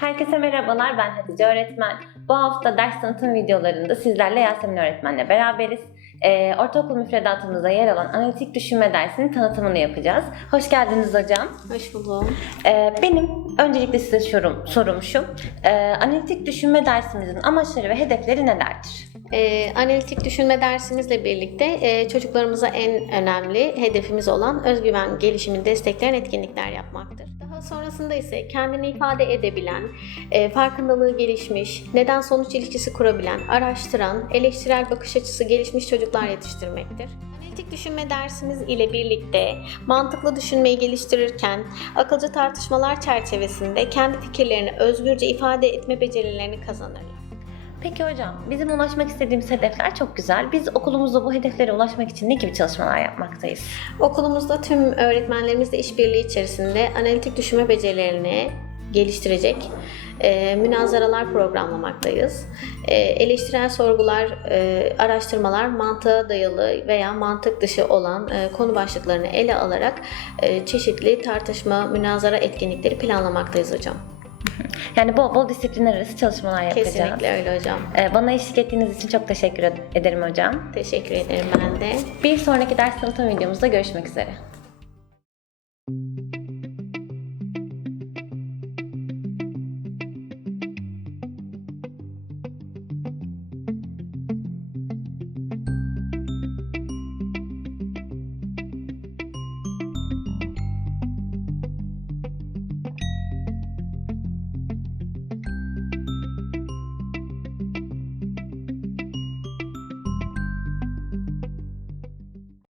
Herkese merhabalar, ben Hatice öğretmen. Bu hafta ders tanıtım videolarında sizlerle Yasemin öğretmenle beraberiz. Ee, ortaokul müfredatımızda yer alan analitik düşünme dersinin tanıtımını yapacağız. Hoş geldiniz hocam. Hoş buldum. Ee, benim öncelikle size sorum, sorum şu. Ee, analitik düşünme dersimizin amaçları ve hedefleri nelerdir? Ee, analitik düşünme dersimizle birlikte e, çocuklarımıza en önemli hedefimiz olan özgüven gelişimini destekleyen etkinlikler yapmaktır. Daha sonrasında ise kendini ifade edebilen, e, farkındalığı gelişmiş, neden sonuç ilişkisi kurabilen, araştıran, eleştirel bakış açısı gelişmiş çocuklar yetiştirmektir. Analitik düşünme dersimiz ile birlikte mantıklı düşünmeyi geliştirirken akılcı tartışmalar çerçevesinde kendi fikirlerini özgürce ifade etme becerilerini kazanırlar. Peki hocam, bizim ulaşmak istediğimiz hedefler çok güzel. Biz okulumuzda bu hedeflere ulaşmak için ne gibi çalışmalar yapmaktayız? Okulumuzda tüm öğretmenlerimizle işbirliği içerisinde analitik düşünme becerilerini geliştirecek e, münazaralar programlamaktayız. E, eleştirel sorgular, e, araştırmalar mantığa dayalı veya mantık dışı olan e, konu başlıklarını ele alarak e, çeşitli tartışma, münazara etkinlikleri planlamaktayız hocam. Yani bol bol disiplinler arası çalışmalar yapacağız. Kesinlikle öyle hocam. Ee, bana eşlik ettiğiniz için çok teşekkür ed- ederim hocam. Teşekkür ederim ben de. Bir sonraki ders tanıtım videomuzda görüşmek üzere.